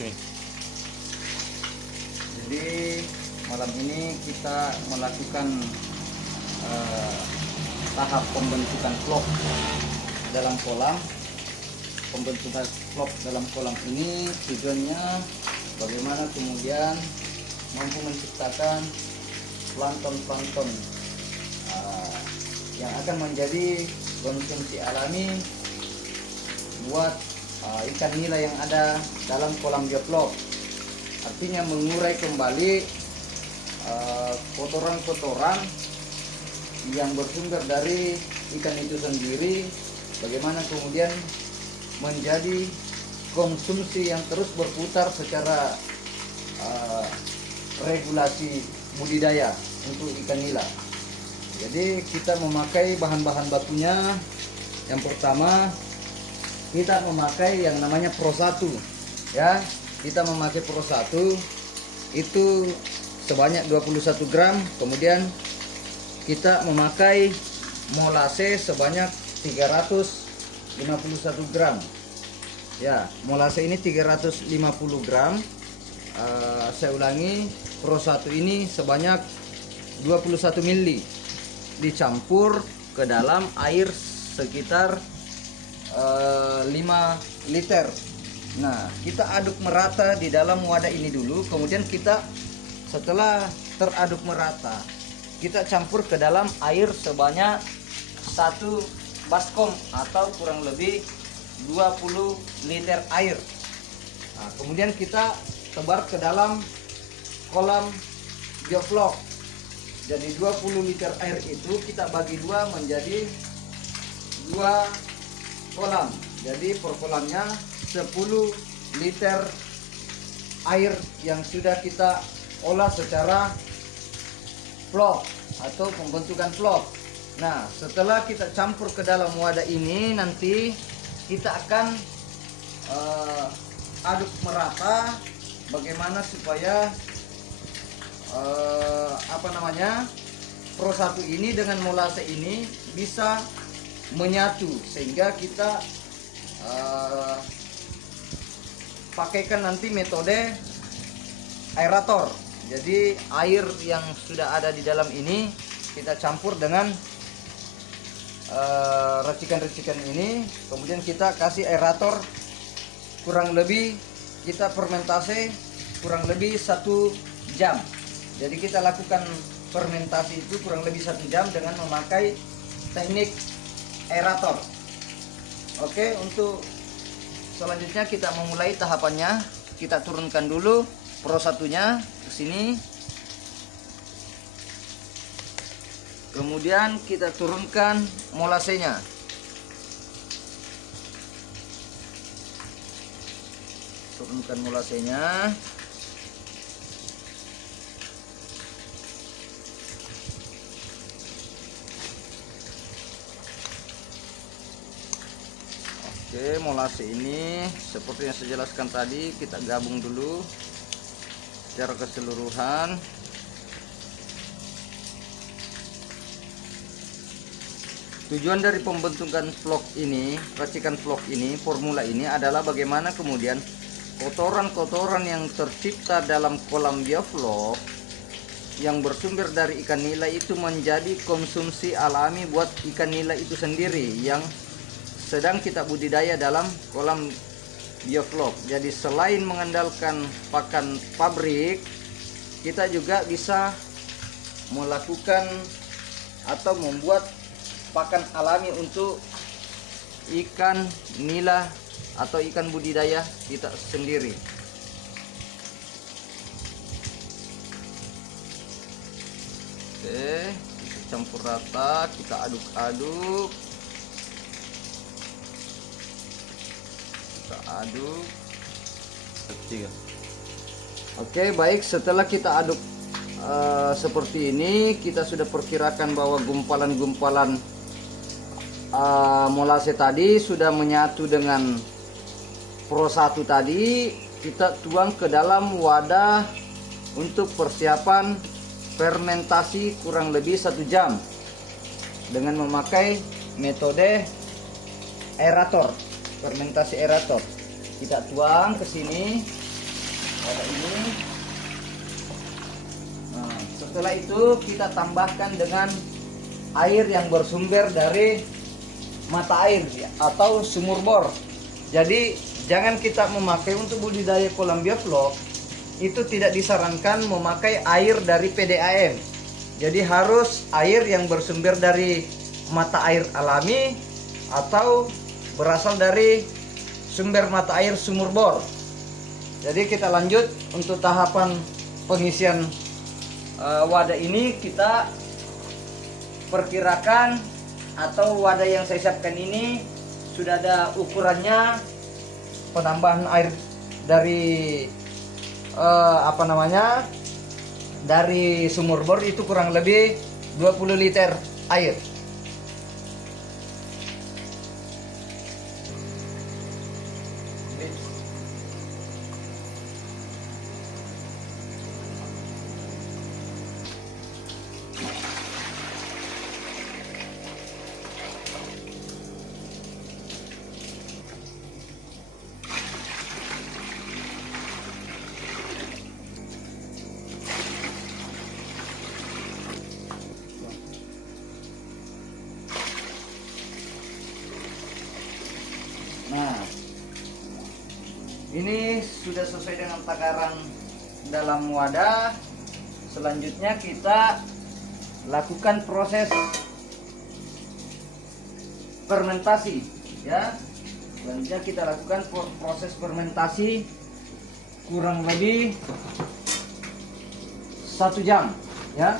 Oke. Jadi malam ini kita melakukan tahap pembentukan vlog dalam kolam. Pembentukan vlog dalam kolam ini tujuannya bagaimana kemudian mampu menciptakan plankton-plankton yang akan menjadi konsumsi alami buat ikan nila yang ada dalam kolam bioflok. Artinya mengurai kembali kotoran-kotoran yang bersumber dari ikan itu sendiri, bagaimana kemudian menjadi konsumsi yang terus berputar secara regulasi budidaya untuk ikan nila. Jadi kita memakai bahan-bahan bakunya. Yang pertama kita memakai yang namanya Pro 1 ya. Kita memakai Pro 1 itu sebanyak 21 gram. Kemudian kita memakai molase sebanyak 351 gram ya. Molase ini 350 gram. Saya ulangi, Pro 1 ini sebanyak 21 ml dicampur ke dalam air sekitar 5 liter. Nah, kita aduk merata di dalam wadah ini dulu. Kemudian kita setelah teraduk merata, kita campur ke dalam air sebanyak 1 baskom atau kurang lebih 20 liter air. Nah, kemudian kita tebar ke dalam kolam bioflok. Jadi 20 liter air itu kita bagi dua menjadi 2 kolam. Jadi per kolamnya 10 liter air yang sudah kita olah secara vlog atau pembentukan vlog. Nah, setelah kita campur ke dalam wadah ini, nanti kita akan aduk merata bagaimana supaya Pro 1 ini dengan molase ini bisa menyatu, sehingga kita pakaikan nanti metode aerator. Jadi air yang sudah ada di dalam ini kita campur dengan racikan-racikan ini, kemudian kita kasih aerator, kurang lebih kita fermentasi kurang lebih 1 jam. Jadi kita lakukan fermentasi itu kurang lebih 1 jam dengan memakai teknik aerator. Oke, untuk selanjutnya kita memulai tahapannya. Kita turunkan dulu Pro 1-nya ke sini. Kemudian kita turunkan molasenya. Turunkan molasenya. Oke, molase ini seperti yang saya jelaskan tadi, kita gabung dulu secara keseluruhan. Tujuan dari pembentukan vlog ini, racikan vlog ini, formula ini adalah bagaimana kemudian kotoran-kotoran yang tercipta dalam kolam bioflok yang bersumber dari ikan nila itu menjadi konsumsi alami buat ikan nila itu sendiri yang sedang kita budidaya dalam kolam bioflok. Jadi selain mengandalkan pakan pabrik, kita juga bisa melakukan atau membuat pakan alami untuk ikan nila atau ikan budidaya kita sendiri. Oke, kita campur rata, kita aduk-aduk. Aduk. Oke, baik, setelah kita aduk seperti ini, kita sudah perkirakan bahwa gumpalan-gumpalan molase tadi sudah menyatu dengan Pro 1 tadi. Kita tuang ke dalam wadah untuk persiapan fermentasi kurang lebih 1 jam dengan memakai metode aerator. Fermentasi aerator kita tuang ke sini wadah ini. Nah, setelah itu kita tambahkan dengan air yang bersumber dari mata air atau sumur bor. Jadi jangan kita memakai untuk budidaya kolam bioflok, itu tidak disarankan memakai air dari PDAM. Jadi harus air yang bersumber dari mata air alami atau berasal dari sumber mata air sumur bor. Jadi kita lanjut untuk tahapan pengisian wadah ini. Kita perkirakan atau wadah yang saya siapkan ini sudah ada ukurannya. Penambahan air dari dari sumur bor itu kurang lebih 20 liter air. Nah, ini sudah sesuai dengan takaran dalam wadah. Selanjutnya kita lakukan proses fermentasi, ya. Selanjutnya kita lakukan proses fermentasi kurang lebih 1 jam, ya.